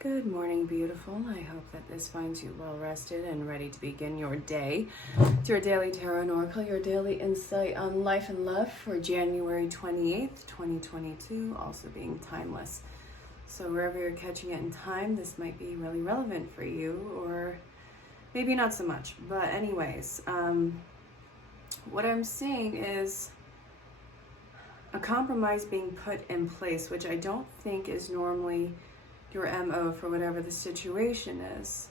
Good morning, beautiful. I hope that this finds you well rested and ready to begin your day. It's your daily tarot oracle, your daily insight on life and love for January 28th, 2022, also being timeless. So wherever you're catching it in time, this might be really relevant for you, or maybe not so much. But anyways, what I'm seeing is a compromise being put in place, which I don't think is normally your MO for whatever the situation is.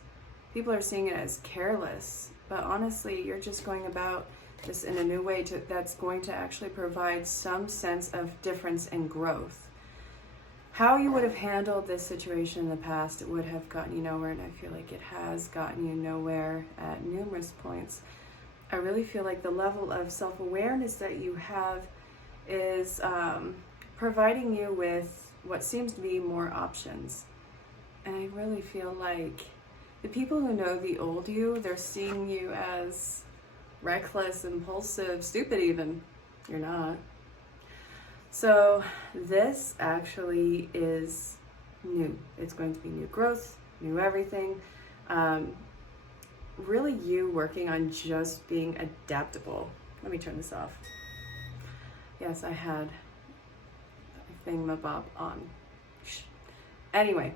People are seeing it as careless, but honestly, you're just going about this in a new way that's going to actually provide some sense of difference and growth. How you would have handled this situation in the past, it would have gotten you nowhere, and I feel like it has gotten you nowhere at numerous points. I really feel like the level of self-awareness that you have is providing you with what seems to be more options. And I really feel like the people who know the old you, they're seeing you as reckless, impulsive, stupid even. You're not. So this actually is new. It's going to be new growth, new everything. Really you working on just being adaptable. Let me turn this off. Yes, I had a thingamabob on. Anyway,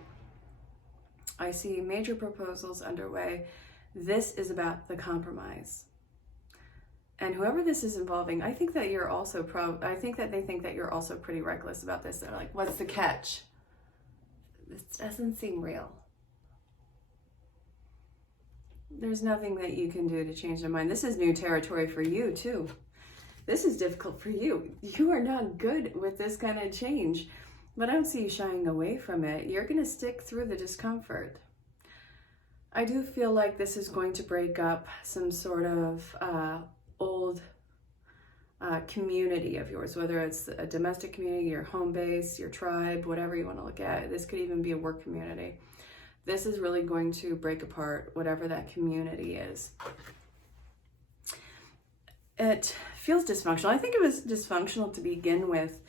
I see major proposals underway. This is about the compromise. And whoever this is involving, I think that you're also I think that they think that you're also pretty reckless about this. They're like, what's the catch? This doesn't seem real. There's nothing that you can do to change their mind. This is new territory for you too. This is difficult for you. You are not good with this kind of change. But I don't see you shying away from it. You're going to stick through the discomfort. I do feel like this is going to break up some sort of old community of yours, whether it's a domestic community, your home base, your tribe, whatever you want to look at. This could even be a work community. This is really going to break apart whatever that community is. It feels dysfunctional. I think it was dysfunctional to begin with.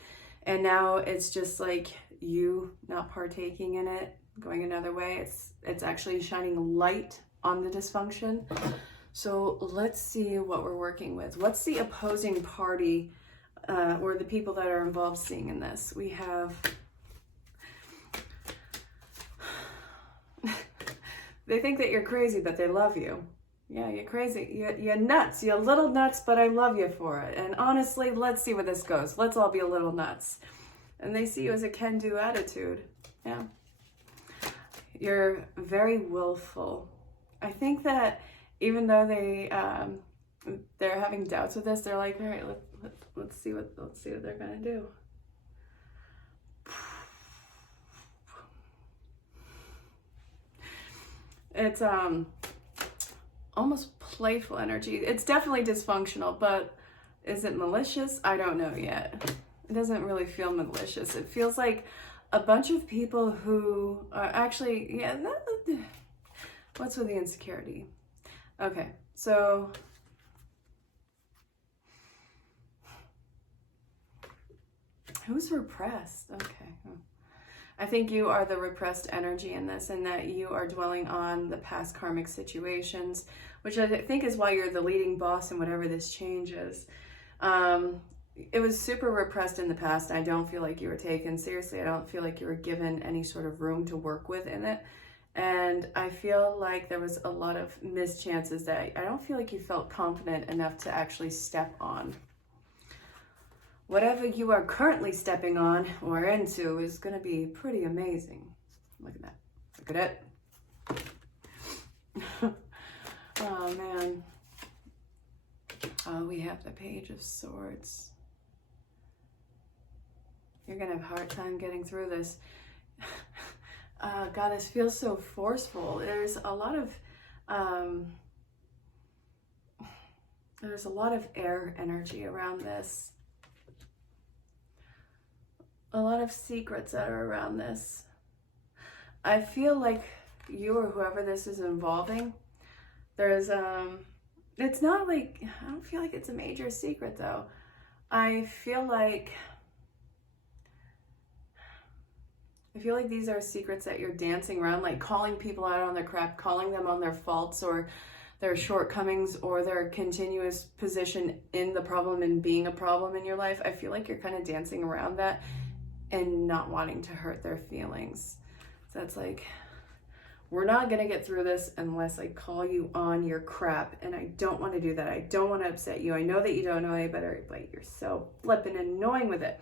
And now it's just like you not partaking in it, going another way. It's actually shining light on the dysfunction. So let's see what we're working with. What's the opposing party or the people that are involved seeing in this? We have, they think that you're crazy, but they love you. Yeah, you're crazy. You're nuts. You're a little nuts, but I love you for it. And honestly, let's see where this goes. Let's all be a little nuts. And they see you as a can-do attitude. Yeah. You're very willful. I think that even though they're having doubts with this, they're like, all right, let's see what they're gonna do. It's almost playful energy. It's definitely dysfunctional, but is it malicious? I don't know yet. It doesn't really feel malicious. It feels like a bunch of people who are actually, yeah, what's with the insecurity? Okay, so who's repressed? Okay. I think you are the repressed energy in this, and that you are dwelling on the past karmic situations, which I think is why you're the leading boss in whatever this change is. It was super repressed in the past. I don't feel like you were taken seriously. I don't feel like you were given any sort of room to work with in it. And I feel like there was a lot of missed chances that I don't feel like you felt confident enough to actually step on. Whatever you are currently stepping on or into is going to be pretty amazing. Look at that. Look at it. Oh, man. Oh, we have the Page of Swords. You're going to have a hard time getting through this. God, this feels so forceful. There's a lot of air energy around this. A lot of secrets that are around this. I feel like you or whoever this is involving, there's, it's not like, I don't feel like it's a major secret though. I feel like I feel like these are secrets that you're dancing around, like calling people out on their crap, calling them on their faults or their shortcomings or their continuous position in the problem and being a problem in your life. I feel like you're kind of dancing around that and not wanting to hurt their feelings. So it's like, we're not going to get through this unless I call you on your crap. And I don't want to do that. I don't want to upset you. I know that you don't know any better, but you're so flippin' annoying with it.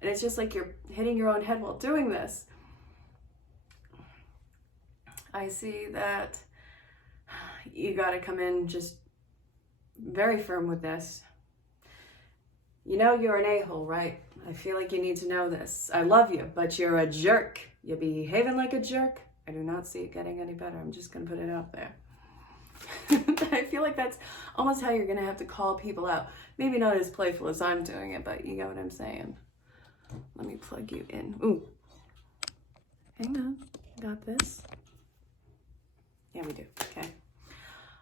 And it's just like you're hitting your own head while doing this. I see that you got to come in just very firm with this. You know you're an a-hole, right? I feel like you need to know this. I love you, but you're a jerk. You're behaving like a jerk. I do not see it getting any better. I'm just going to put it out there. I feel like that's almost how you're going to have to call people out. Maybe not as playful as I'm doing it, but you get what I'm saying. Let me plug you in. Ooh. Hang on. Got this? Yeah, we do. Okay.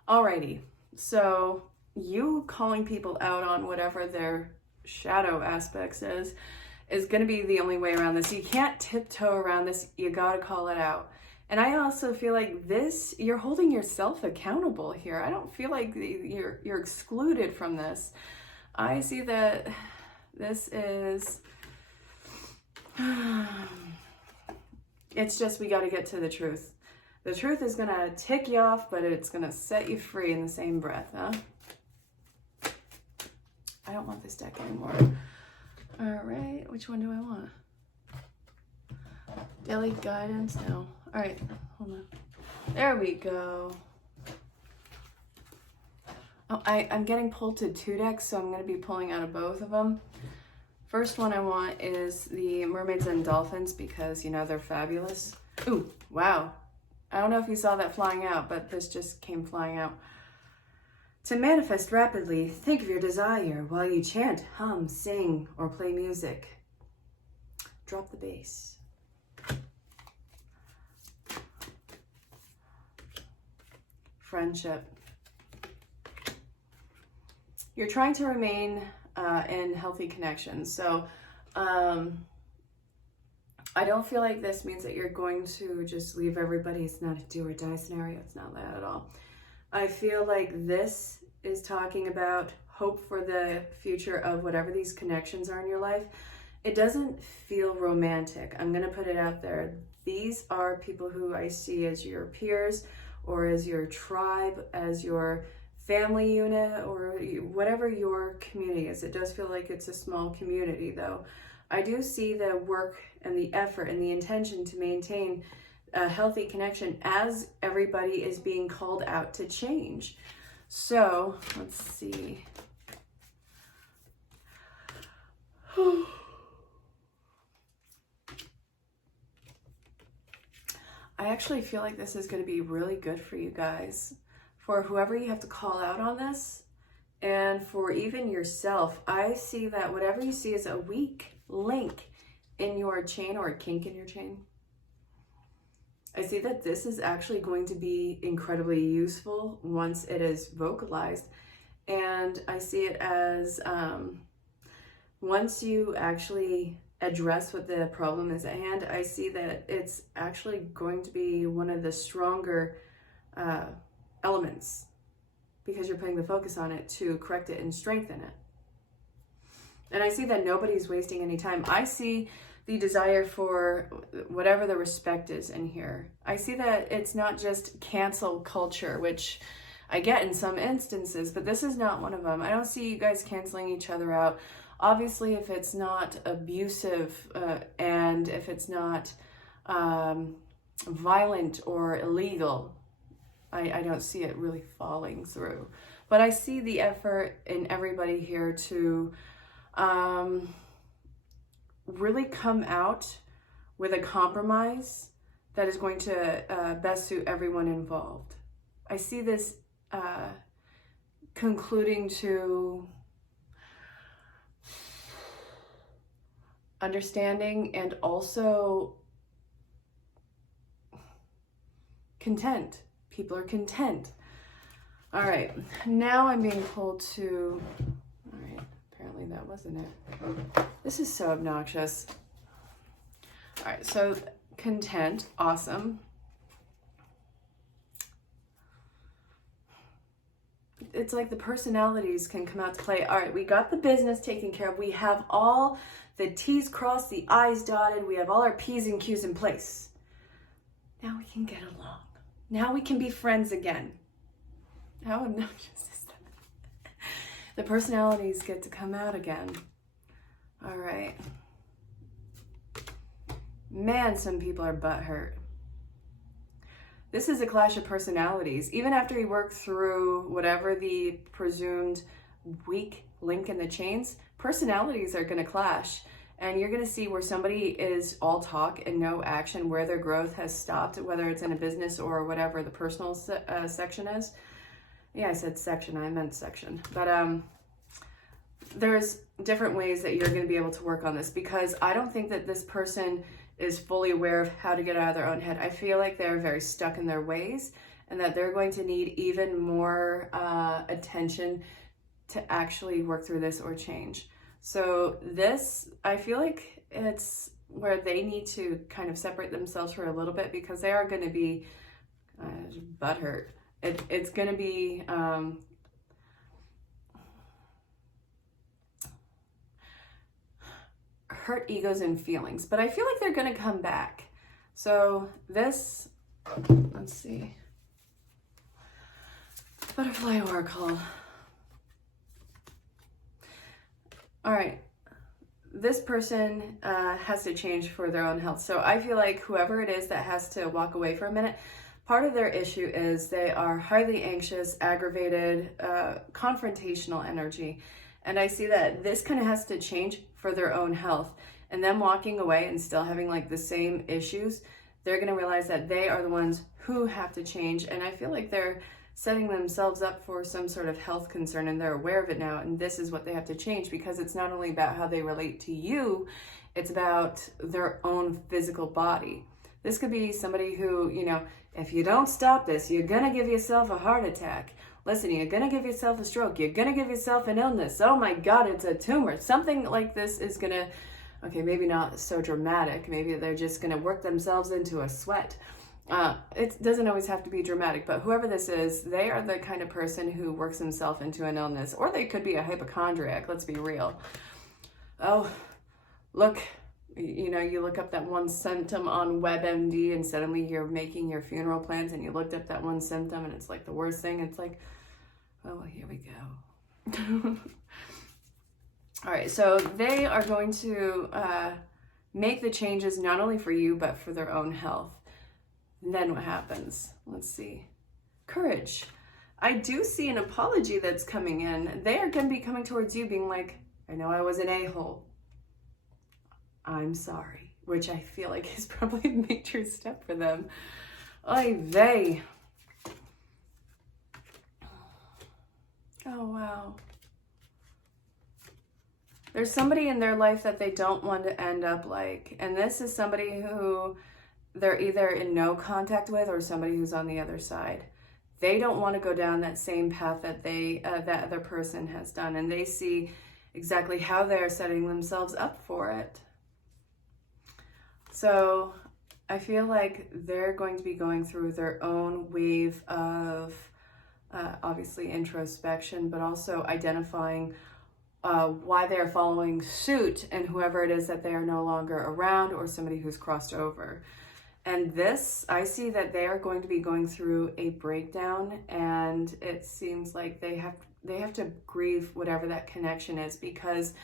Alrighty. So you calling people out on whatever their shadow aspects is going to be the only way around this. You can't tiptoe around this. You got to call it out. And I also feel like this, you're holding yourself accountable here. I don't feel like you're excluded from this. I see that this is, it's just, we got to get to the truth. The truth is going to tick you off, but it's going to set you free in the same breath, huh? I don't want this deck anymore. All right, which one do I want? Daily guidance? No. All right, hold on. There we go. Oh, I'm getting pulled to 2 decks, so I'm going to be pulling out of both of them. First one I want is the Mermaids and Dolphins because, you know, they're fabulous. Ooh, wow. I don't know if you saw that flying out, but this just came flying out. To manifest rapidly, think of your desire while you chant, hum, sing, or play music. Drop the bass. Friendship. You're trying to remain in healthy connections. So I don't feel like this means that you're going to just leave everybody. It's not a do or die scenario. It's not that at all. I feel like this is talking about hope for the future of whatever these connections are in your life. It doesn't feel romantic. I'm going to put it out there. These are people who I see as your peers or as your tribe, as your family unit, or whatever your community is. It does feel like it's a small community, though. I do see the work and the effort and the intention to maintain a healthy connection as everybody is being called out to change. So, let's see. I actually feel like this is going to be really good for you guys. For whoever you have to call out on this, and for even yourself, I see that whatever you see is a weak link in your chain or a kink in your chain. I see that this is actually going to be incredibly useful once it is vocalized. And I see it as once you actually address what the problem is at hand, I see that it's actually going to be one of the stronger elements because you're putting the focus on it to correct it and strengthen it. And I see that nobody's wasting any time. I see the desire for whatever the respect is in here. I see that it's not just cancel culture, which I get in some instances, but this is not one of them. I don't see you guys canceling each other out. Obviously, if it's not abusive and if it's not violent or illegal, I don't see it really falling through. But I see the effort in everybody here to really come out with a compromise that is going to best suit everyone involved. I see this concluding to understanding and also content. People are content. All right, now I'm being pulled to, all right, apparently that wasn't it. This is so obnoxious. All right, so content. Awesome. It's like the personalities can come out to play. All right, we got the business taken care of. We have all the T's crossed, the I's dotted. We have all our P's and Q's in place. Now we can get along. Now we can be friends again. How obnoxious is that? The personalities get to come out again. All right. Man, some people are butthurt. This is a clash of personalities. Even after you work through whatever the presumed weak link in the chains, personalities are going to clash. And you're going to see where somebody is all talk and no action, where their growth has stopped, whether it's in a business or whatever the personal section is. Yeah, I said section, I meant section. But there's different ways that you're going to be able to work on this, because I don't think that this person is fully aware of how to get out of their own head. I feel like they're very stuck in their ways, and that they're going to need even more attention to actually work through this or change. So this, I feel like it's where they need to kind of separate themselves for a little bit, because they are going to be butthurt. It's going to be hurt egos and feelings, but I feel like they're going to come back. So this, let's see, Butterfly Oracle. All right, this person has to change for their own health. So I feel like whoever it is that has to walk away for a minute, part of their issue is they are highly anxious, aggravated, confrontational energy. And I see that this kind of has to change for their own health. And them walking away and still having like the same issues, they're going to realize that they are the ones who have to change. And I feel like they're setting themselves up for some sort of health concern, and they're aware of it now. And this is what they have to change, because it's not only about how they relate to you, it's about their own physical body. This could be somebody who, you know, if you don't stop this, you're going to give yourself a heart attack. Listen, you're going to give yourself a stroke. You're going to give yourself an illness. Oh my God, it's a tumor. Something like this is going to, okay, maybe not so dramatic. Maybe they're just going to work themselves into a sweat. It doesn't always have to be dramatic, but whoever this is, they are the kind of person who works himself into an illness, or they could be a hypochondriac. Let's be real. Oh, look, you know, you look up that one symptom on WebMD, and suddenly you're making your funeral plans, and you looked up that one symptom and it's like the worst thing. It's like, oh, well, here we go. All right, so they are going to make the changes not only for you, but for their own health. And then what happens? Let's see. Courage. I do see an apology that's coming in. They are going to be coming towards you being like, I know I was an a-hole. I'm sorry. Which I feel like is probably a major step for them. Oy vey. Oh, wow. There's somebody in their life that they don't want to end up like. And this is somebody who they're either in no contact with, or somebody who's on the other side. They don't want to go down that same path that that other person has done, and they see exactly how they're setting themselves up for it. So I feel like they're going to be going through their own wave of obviously introspection, but also identifying why they're following suit, and whoever it is that they are no longer around, or somebody who's crossed over. And this, I see that they are going to be going through a breakdown, and it seems like they have to grieve whatever that connection is, because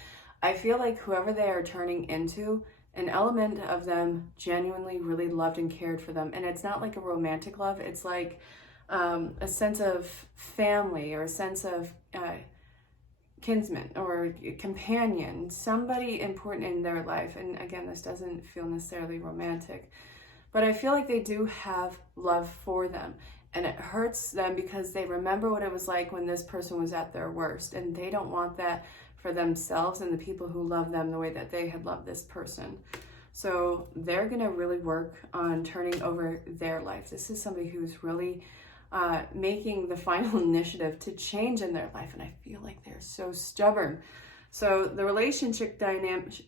I feel like whoever they are turning into, an element of them genuinely really loved and cared for them. And it's not like a romantic love. It's like a sense of family, or a sense of kinsman or companion, somebody important in their life. And again, this doesn't feel necessarily romantic, but I feel like they do have love for them, and it hurts them because they remember what it was like when this person was at their worst, and they don't want that for themselves and the people who love them the way that they had loved this person. So they're going to really work on turning over their life. This is somebody who's really making the final initiative to change in their life, and I feel like they're so stubborn. So the relationship dynamics,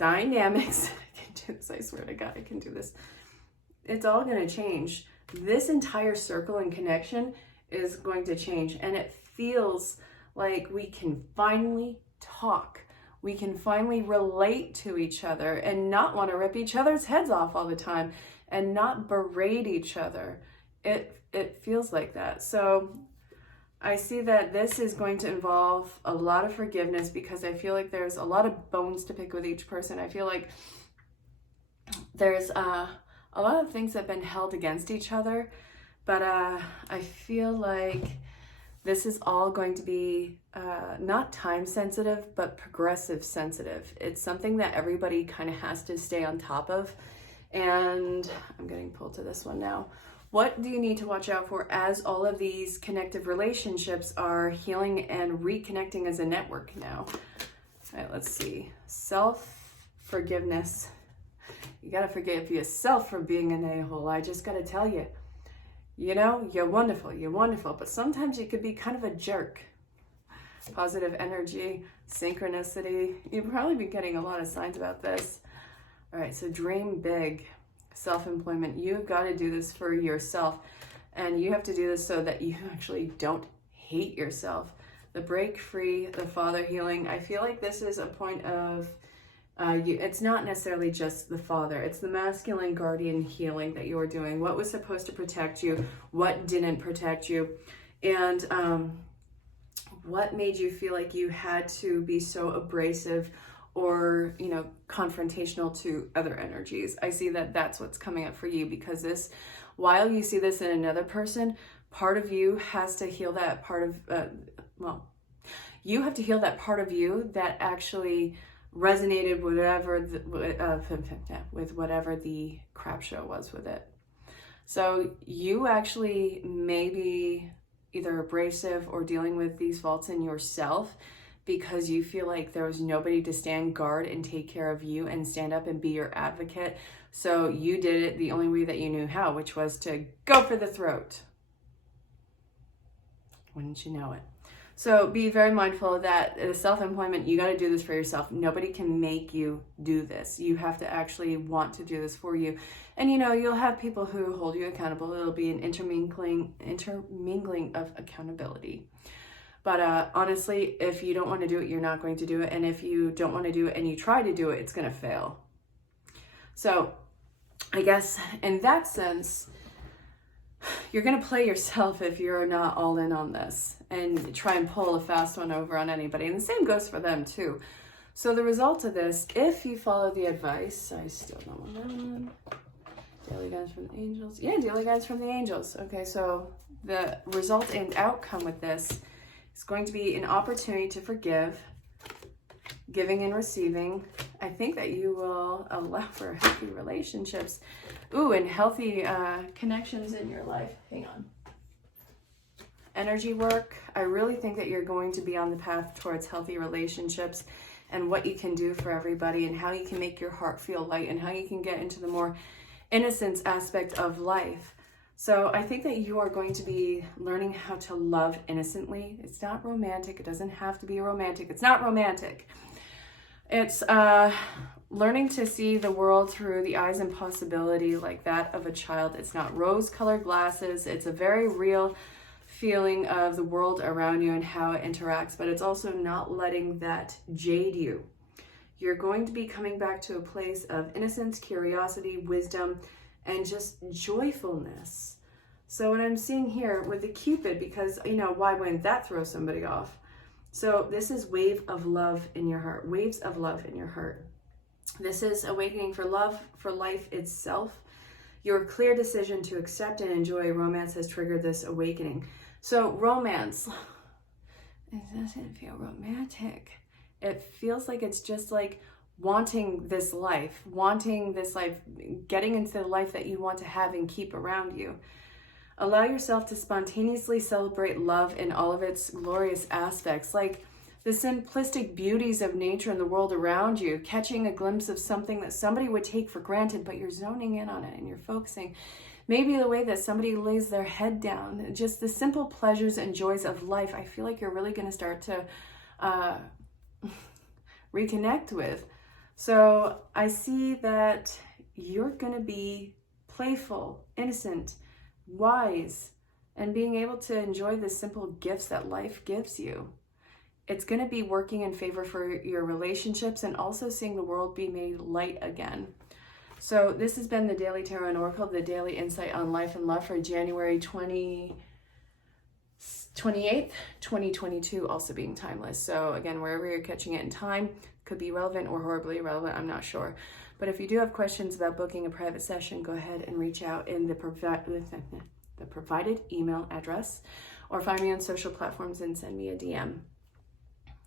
dynamics, I can do this, I swear to God, I can do this. It's all going to change. This entire circle and connection is going to change. And it feels like we can finally talk. We can finally relate to each other and not want to rip each other's heads off all the time and not berate each other. It feels like that. So I see that this is going to involve a lot of forgiveness, because I feel like there's a lot of bones to pick with each person. I feel like there's a lot of things that have been held against each other, but I feel like this is all going to be not time sensitive, but progressive sensitive. It's something that everybody kind of has to stay on top of. And I'm getting pulled to this one now. What do you need to watch out for as all of these connective relationships are healing and reconnecting as a network now? All right, let's see. Self-forgiveness. You got to forgive yourself for being an a-hole. I just got to tell you, you know, you're wonderful, but sometimes you could be kind of a jerk. Positive energy, synchronicity. You'll probably be getting a lot of signs about this. All right, so dream big. Self-employment. You've got to do this for yourself, and you have to do this so that you actually don't hate yourself. The break free, the father healing. I feel like this is a point of it's not necessarily just the father, it's the masculine guardian healing that you're doing. What was supposed to protect you, what didn't protect you, and what made you feel like you had to be so abrasive or, you know, confrontational to other energies. I see that that's what's coming up for you, because this, while you see this in another person, part of you has to heal that part of, you have to heal that part of you that actually resonated with whatever the crap show was with it. So you actually may be either abrasive or dealing with these faults in yourself, because you feel like there was nobody to stand guard and take care of you and stand up and be your advocate. So you did it the only way that you knew how, which was to go for the throat. Wouldn't you know it? So be very mindful that self-employment, you got to do this for yourself. Nobody can make you do this. You have to actually want to do this for you. And, you know, you'll have people who hold you accountable. It'll be an intermingling of accountability. But honestly, if you don't want to do it, you're not going to do it. And if you don't want to do it and you try to do it, it's going to fail. So I guess in that sense, you're going to play yourself if you're not all in on this and try and pull a fast one over on anybody. And the same goes for them too. So the result of this, if you follow the advice, I still don't want that. Daily guidance from the angels. Yeah, daily guidance from the angels. Okay, so the result and outcome with this, it's going to be an opportunity to forgive, giving and receiving. I think that you will allow for healthy relationships. Ooh, and healthy connections in your life. Hang on. Energy work. I really think that you're going to be on the path towards healthy relationships and what you can do for everybody and how you can make your heart feel light and how you can get into the more innocence aspect of life. So I think that you are going to be learning how to love innocently. It's not romantic. It doesn't have to be romantic. It's not romantic. It's learning to see the world through the eyes and possibility like that of a child. It's not rose-colored glasses. It's a very real feeling of the world around you and how it interacts, but it's also not letting that jade you. You're going to be coming back to a place of innocence, curiosity, wisdom, and just joyfulness. So what I'm seeing here with the Cupid, because, you know, why wouldn't that throw somebody off? So this is wave of love in your heart, waves of love in your heart. This is awakening for love, for life itself. Your clear decision to accept and enjoy romance has triggered this awakening. So romance, it doesn't feel romantic. It feels like it's just like wanting this life, getting into the life that you want to have and keep around you. Allow yourself to spontaneously celebrate love in all of its glorious aspects, like the simplistic beauties of nature and the world around you, catching a glimpse of something that somebody would take for granted, but you're zoning in on it and you're focusing. Maybe the way that somebody lays their head down, just the simple pleasures and joys of life, I feel like you're really going to start to reconnect with. So I see that you're going to be playful, innocent, wise, and being able to enjoy the simple gifts that life gives you. It's going to be working in favor for your relationships and also seeing the world be made light again. So this has been the Daily Tarot and Oracle, the daily insight on life and love for January 28th, 2022, also being timeless. So again, wherever you're catching it in time, could be relevant or horribly irrelevant, I'm not sure. But if you do have questions about booking a private session, go ahead and reach out in the provided email address, or find me on social platforms and send me a DM.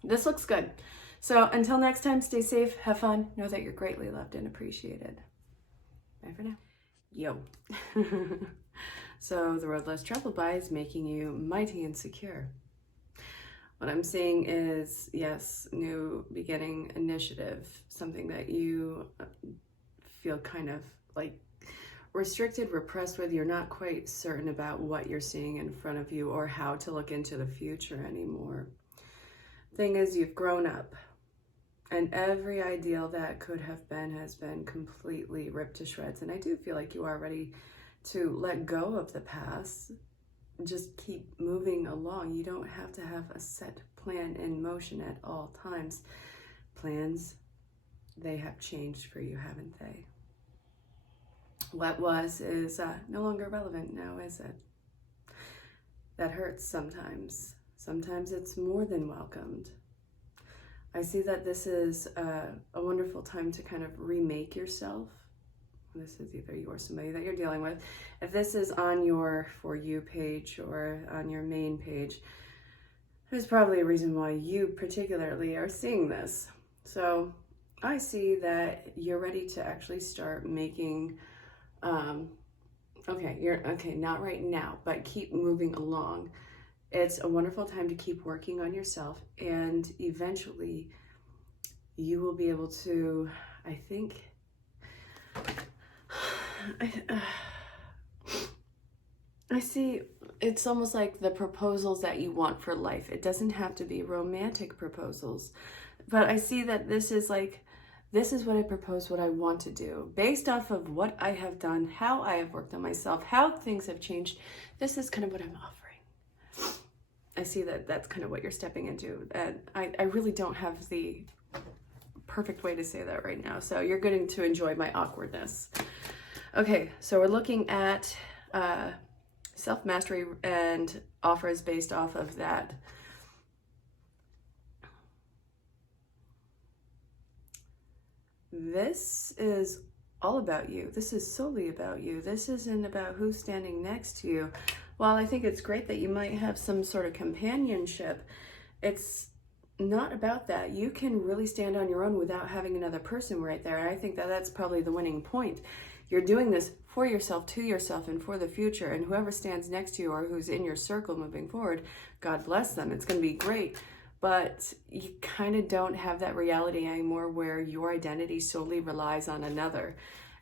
This looks good. So until next time, stay safe, have fun, know that you're greatly loved and appreciated. Bye for now. Yo. So the road less traveled by is making you mighty and secure. What I'm seeing is, yes, new beginning initiative, something that you feel kind of like restricted, repressed with. You're not quite certain about what you're seeing in front of you or how to look into the future anymore. Thing is, you've grown up, and every ideal that could have been has been completely ripped to shreds. And I do feel like you are ready to let go of the past. Just keep moving along. You don't have to have a set plan in motion at all times. Plans, they have changed for you, haven't they? What was is no longer relevant now, is it? That hurts sometimes. Sometimes it's more than welcomed. I see that this is a wonderful time to kind of remake yourself. This is either you or somebody that you're dealing with. If this is on your For You page or on your main page, there's probably a reason why you particularly are seeing this. So I see that you're ready to actually start making, okay, not right now, but keep moving along. It's a wonderful time to keep working on yourself, and eventually you will be able to, I think, I see it's almost like the proposals that you want for life. It doesn't have to be romantic proposals, but I see that this is like, this is what I propose, what I want to do based off of what I have done, how I have worked on myself, how things have changed. This is kind of what I'm offering. I see that that's kind of what you're stepping into. And I really don't have the perfect way to say that right now. So you're getting to enjoy my awkwardness. Okay, so we're looking at self-mastery and offers based off of that. This is all about you. This is solely about you. This isn't about who's standing next to you. While I think it's great that you might have some sort of companionship, it's not about that. You can really stand on your own without having another person right there. And I think that that's probably the winning point. You're doing this for yourself, to yourself, and for the future. And whoever stands next to you or who's in your circle moving forward, God bless them. It's going to be great. But you kind of don't have that reality anymore where your identity solely relies on another.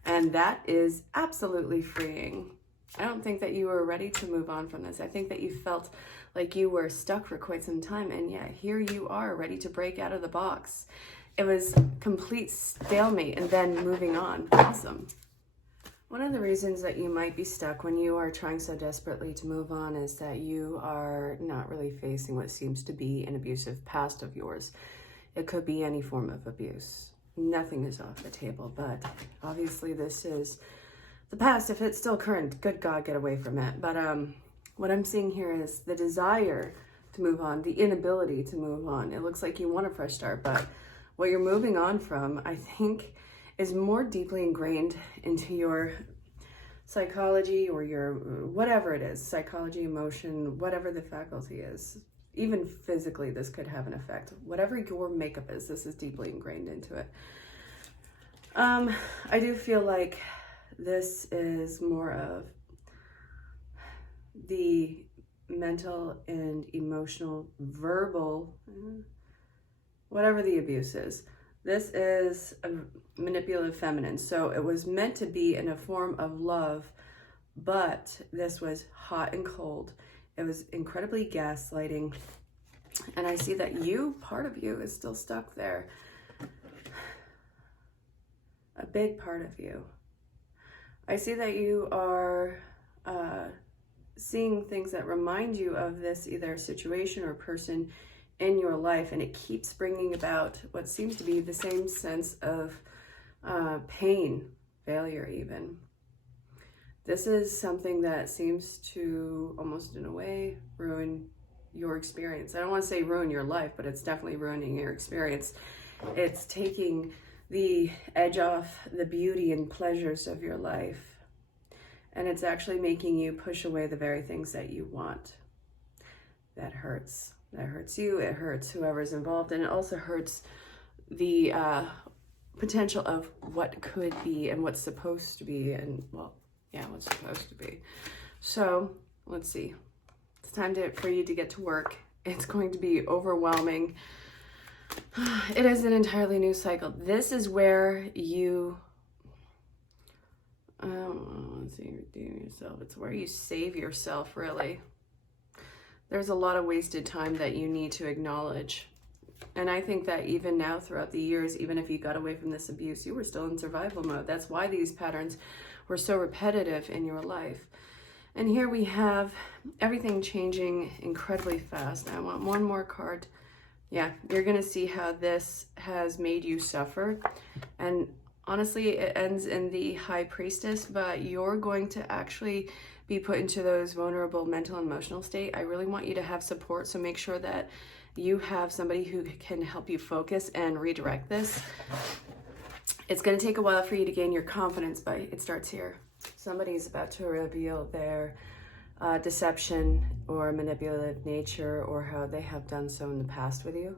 And that is absolutely freeing. I don't think that you were ready to move on from this. I think that you felt like you were stuck for quite some time. And yeah, here you are ready to break out of the box. It was complete stalemate and then moving on. Awesome. One of the reasons that you might be stuck when you are trying so desperately to move on is that you are not really facing what seems to be an abusive past of yours. It could be any form of abuse. Nothing is off the table, but obviously this is the past. If it's still current, good God, get away from it. But what I'm seeing here is the desire to move on, the inability to move on. It looks like you want a fresh start, but what you're moving on from, I think, is more deeply ingrained into your psychology or your whatever it is, psychology, emotion, whatever the faculty is. Even physically, this could have an effect. Whatever your makeup is, this is deeply ingrained into it. I do feel like this is more of the mental and emotional, verbal, whatever the abuse is. This is a manipulative feminine. So it was meant to be in a form of love, but this was hot and cold. It was incredibly gaslighting. And I see that you, part of you, is still stuck there. a big part of you. I see that you are seeing things that remind you of this either situation or person in your life, and it keeps bringing about what seems to be the same sense of pain, failure even. This is something that seems to almost in a way ruin your experience. I don't want to say ruin your life, but it's definitely ruining your experience. It's taking the edge off the beauty and pleasures of your life. And it's actually making you push away the very things that you want. That hurts. That hurts you. It hurts whoever's involved. And it also hurts the potential of what could be and what's supposed to be. And, well, yeah, what's supposed to be. So, let's see. It's time for you to get to work. It's going to be overwhelming. It is an entirely new cycle. This is where you... let's see, redeem yourself. It's where you save yourself, really. There's a lot of wasted time that you need to acknowledge. And I think that even now, throughout the years, even if you got away from this abuse, you were still in survival mode. That's why these patterns were so repetitive in your life. And here we have everything changing incredibly fast. I want one more card. Yeah, you're going to see how this has made you suffer. And honestly, it ends in the High Priestess, but you're going to actually be put into those vulnerable mental and emotional state. I really want you to have support, so make sure that you have somebody who can help you focus and redirect this. It's going to take a while for you to gain your confidence, but it starts here. Somebody's about to reveal their deception or manipulative nature, or how they have done so in the past with you.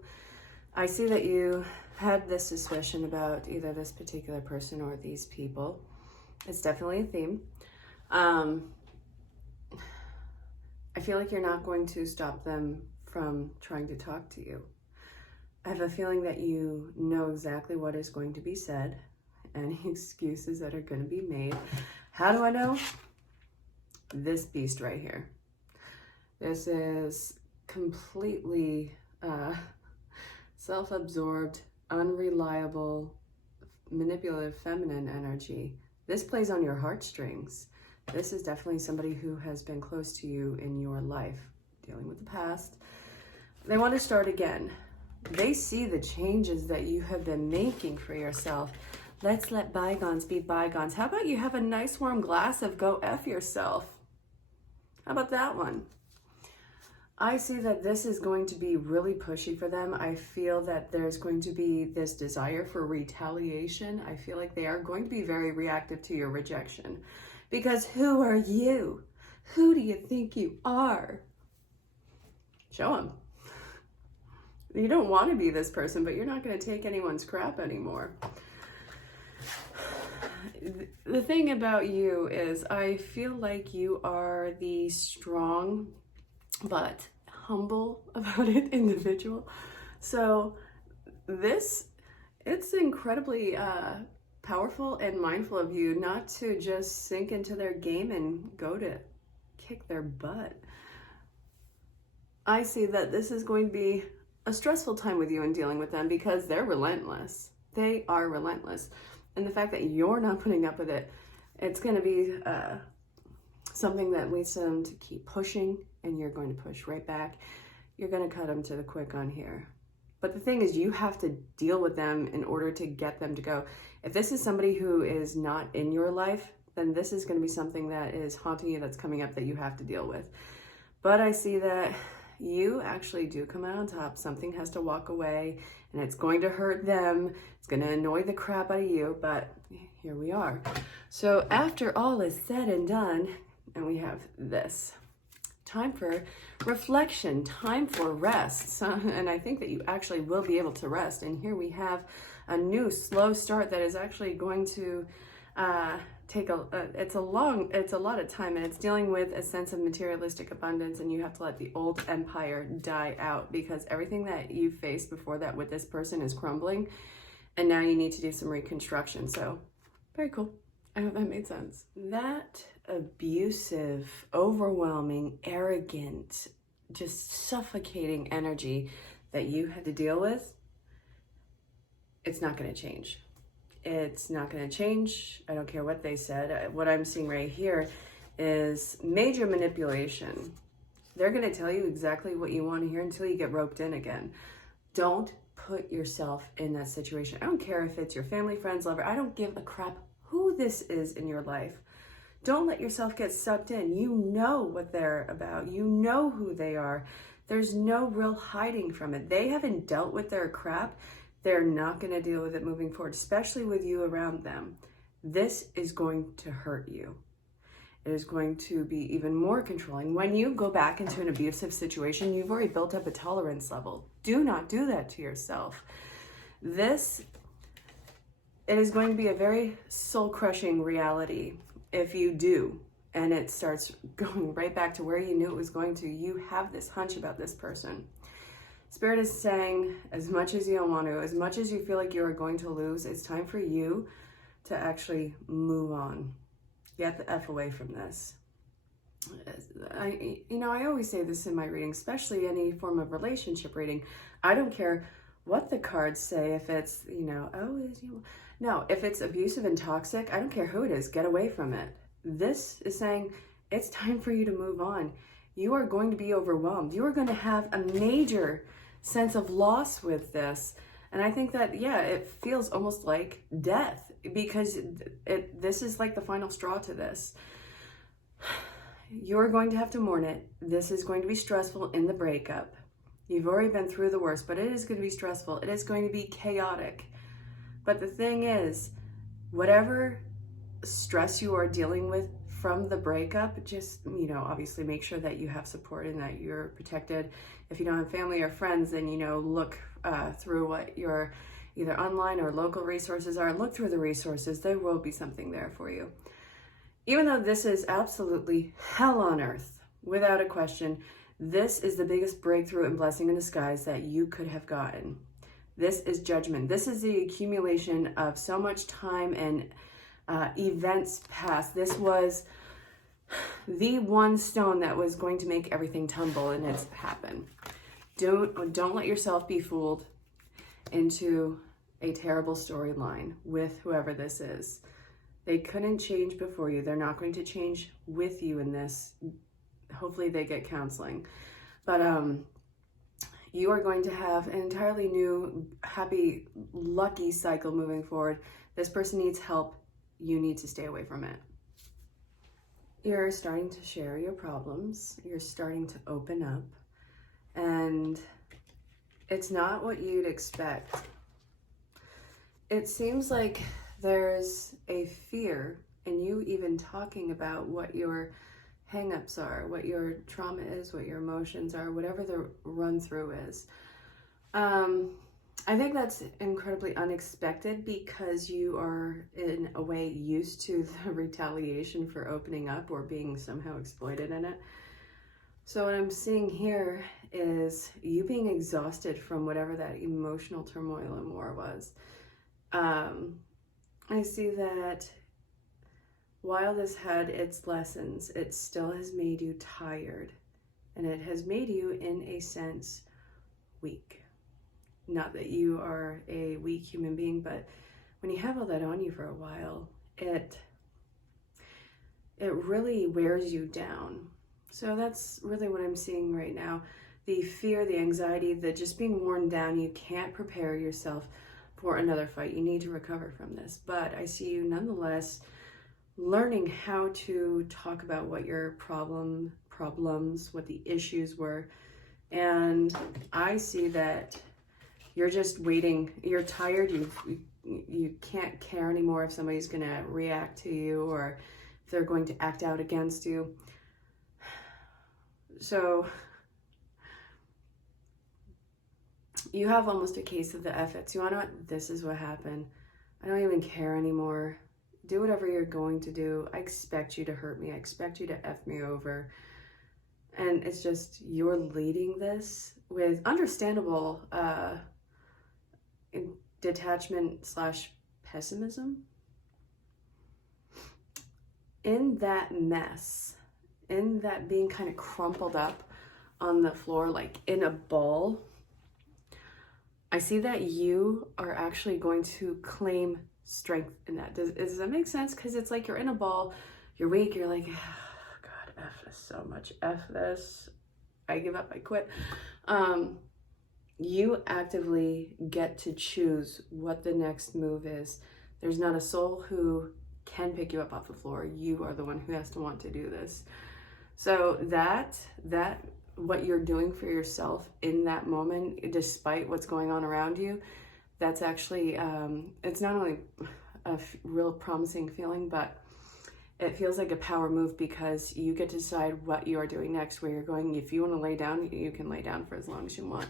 I see that you had this suspicion about either this particular person or these people. It's definitely a theme. I feel like you're not going to stop them from trying to talk to you. I have a feeling that you know exactly what is going to be said, any excuses that are going to be made. How do I know? This beast right here. This is completely self-absorbed, unreliable, manipulative feminine energy. This plays on your heartstrings. This is definitely somebody who has been close to you in your life, dealing with the past. They want to start again. They see the changes that you have been making for yourself. Let's let bygones be bygones. How about you have a nice warm glass of go F yourself? How about that one? I see that this is going to be really pushy for them. I feel that there's going to be this desire for retaliation. I feel like they are going to be very reactive to your rejection. Because who are you? Who do you think you are? Show them. You don't want to be this person, but you're not going to take anyone's crap anymore. The thing about you is I feel like you are the strong but humble about it individual. So it's incredibly powerful and mindful of you not to just sink into their game and go to kick their butt. I see that this is going to be a stressful time with you in dealing with them because they're relentless. They are relentless. And the fact that you're not putting up with it, it's going to be something that leads them to keep pushing, and you're going to push right back. You're going to cut them to the quick on here. But the thing is, you have to deal with them in order to get them to go. If this is somebody who is not in your life, then this is going to be something that is haunting you, that's coming up, that you have to deal with. But I see that you actually do come out on top. Something has to walk away, and it's going to hurt them. It's going to annoy the crap out of you, but here we are. So after all is said and done, and we have this, time for reflection, time for rest. And I think that you actually will be able to rest. And here we have a new slow start that is actually going to take it's a lot of time, and it's dealing with a sense of materialistic abundance, and you have to let the old empire die out, because everything that you faced before that with this person is crumbling, and now you need to do some reconstruction. So very cool. I hope that made sense. That abusive, overwhelming, arrogant, just suffocating energy that you had to deal with, it's not going to change. It's not going to change. I don't care what they said. What I'm seeing right here is major manipulation. They're going to tell you exactly what you want to hear until you get roped in again. Don't put yourself in that situation. I don't care if it's your family, friends, lover. I don't give a crap who this is in your life. Don't let yourself get sucked in. You know what they're about. You know who they are. There's no real hiding from it. They haven't dealt with their crap. They're not going to deal with it moving forward, especially with you around them. This is going to hurt you. It is going to be even more controlling. When you go back into an abusive situation, you've already built up a tolerance level. Do not do that to yourself. It is going to be a very soul-crushing reality if you do, and it starts going right back to where you knew it was going to. You have this hunch about this person. Spirit is saying, as much as you don't want to, as much as you feel like you are going to lose, it's time for you to actually move on. Get the F away from this. I always say this in my reading, especially any form of relationship reading. I don't care what the cards say. If it's, if it's abusive and toxic, I don't care who it is. Get away from it. This is saying it's time for you to move on. You are going to be overwhelmed. You are going to have a major sense of loss with this. And I think that, it feels almost like death, because this is like the final straw to this. You're going to have to mourn it. This is going to be stressful in the breakup. You've already been through the worst, but it is going to be stressful. It is going to be chaotic. But the thing is, whatever stress you are dealing with from the breakup, just, obviously make sure that you have support and that you're protected. If you don't have family or friends, then, look through what your either online or local resources are. Look through the resources. There will be something there for you. Even though this is absolutely hell on earth, without a question, this is the biggest breakthrough and blessing in disguise that you could have gotten. This is judgment. This is the accumulation of so much time and events past. This was the one stone that was going to make everything tumble, and it's happened. Don't let yourself be fooled into a terrible storyline with whoever this is. They couldn't change before you. They're not going to change with you in this. Hopefully they get counseling. But you are going to have an entirely new, happy, lucky cycle moving forward. This person needs help. You need to stay away from it. You're starting to share your problems. You're starting to open up. And it's not what you'd expect. It seems like there's a fear in you even talking about what your hang-ups are, what your trauma is, what your emotions are, whatever the run-through is. I think that's incredibly unexpected because you are in a way used to the retaliation for opening up or being somehow exploited in it. So what I'm seeing here is you being exhausted from whatever that emotional turmoil and war was. I see that while this had its lessons, it still has made you tired, and it has made you, in a sense, weak. Not that you are a weak human being, but when you have all that on you for a while, it really wears you down. So that's really what I'm seeing right now. The fear, the anxiety, the just being worn down. You can't prepare yourself for another fight. You need to recover from this. But I see you nonetheless learning how to talk about what your problems, what the issues were. And I see that you're just waiting. You're tired. You can't care anymore if somebody's going to react to you or if they're going to act out against you. So you have almost a case of the F-its. You want to know what? This is what happened. I don't even care anymore. Do whatever you're going to do. I expect you to hurt me. I expect you to F me over. And it's just, you're leading this with understandable detachment / pessimism. In that mess, in that being kind of crumpled up on the floor, like in a ball, I see that you are actually going to claim strength in that. Does that make sense? Because it's like you're in a ball, you're weak, you're like, oh, God, F this so much, F this, I give up, I quit. You actively get to choose what the next move is. There's not a soul who can pick you up off the floor. You are the one who has to want to do this. So that what you're doing for yourself in that moment, despite what's going on around you, that's actually, it's not only a real promising feeling, but it feels like a power move, because you get to decide what you are doing next, where you're going. If you want to lay down, you can lay down for as long as you want.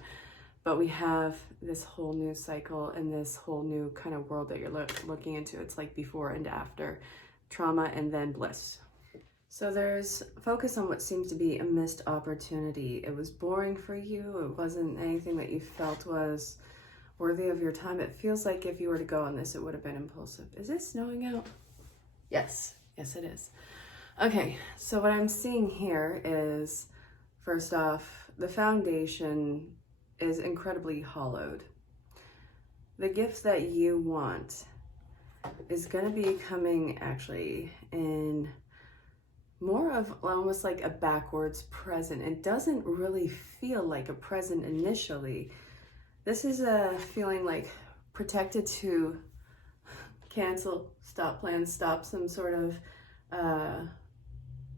But we have this whole new cycle and this whole new kind of world that you're looking into. It's like before and after trauma and then bliss. So there's focus on what seems to be a missed opportunity. It was boring for you. It wasn't anything that you felt was worthy of your time. It feels like if you were to go on this, it would have been impulsive. Is it snowing out? Yes. Yes, it is. Okay, so what I'm seeing here is, first off, the foundation is incredibly hollowed. The gift that you want is going to be coming actually in more of almost like a backwards present. It doesn't really feel like a present initially. This is a feeling like protected to cancel, stop plans, stop some sort of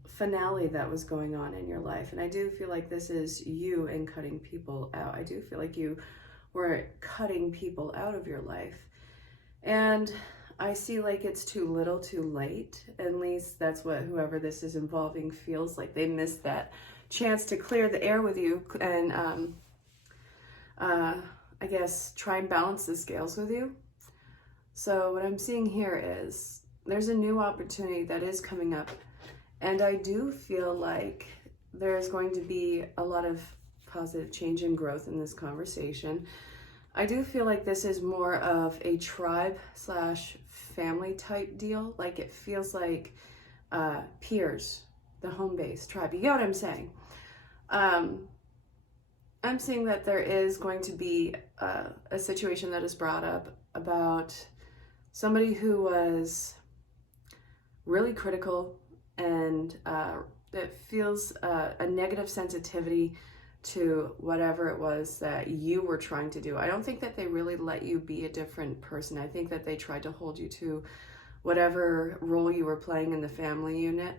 finale that was going on in your life. And I do feel like this is you and cutting people out. I do feel like you were cutting people out of your life. And I see like it's too little too late. At least that's what whoever this is involving feels like. They missed that chance to clear the air with you and I guess try and balance the scales with you. So what I'm seeing here is there's a new opportunity that is coming up. And I do feel like there's going to be a lot of positive change and growth in this conversation. I do feel like this is more of a tribe / family type deal. Like it feels like peers, the home base tribe. You get what I'm saying? I'm seeing that there is going to be a situation that is brought up about somebody who was really critical and it feels a negative sensitivity to whatever it was that you were trying to do. I don't think that they really let you be a different person. I think that they tried to hold you to whatever role you were playing in the family unit.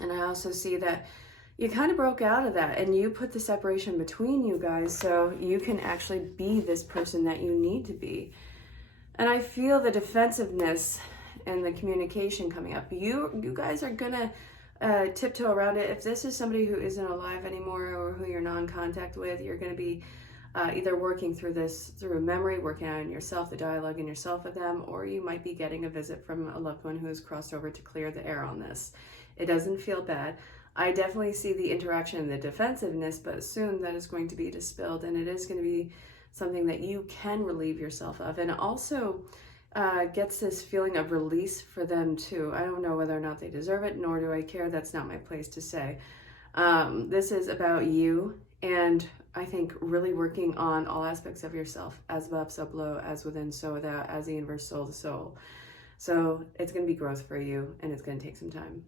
And I also see that you kind of broke out of that and you put the separation between you guys so you can actually be this person that you need to be. And I feel the defensiveness and the communication coming up. You guys are gonna tiptoe around it. If this is somebody who isn't alive anymore or who you're non-contact with, you're gonna be either working through this through memory, working on yourself, the dialogue in yourself with them, or you might be getting a visit from a loved one who has crossed over to clear the air on this. It doesn't feel bad. I definitely see the interaction and the defensiveness, but soon that is going to be dispelled and it is going to be something that you can relieve yourself of. And also gets this feeling of release for them too. I don't know whether or not they deserve it, nor do I care. That's not my place to say. This is about you, and I think really working on all aspects of yourself, as above, so below, as within, so without, as the universe, soul to soul. So it's going to be growth for you, and it's going to take some time.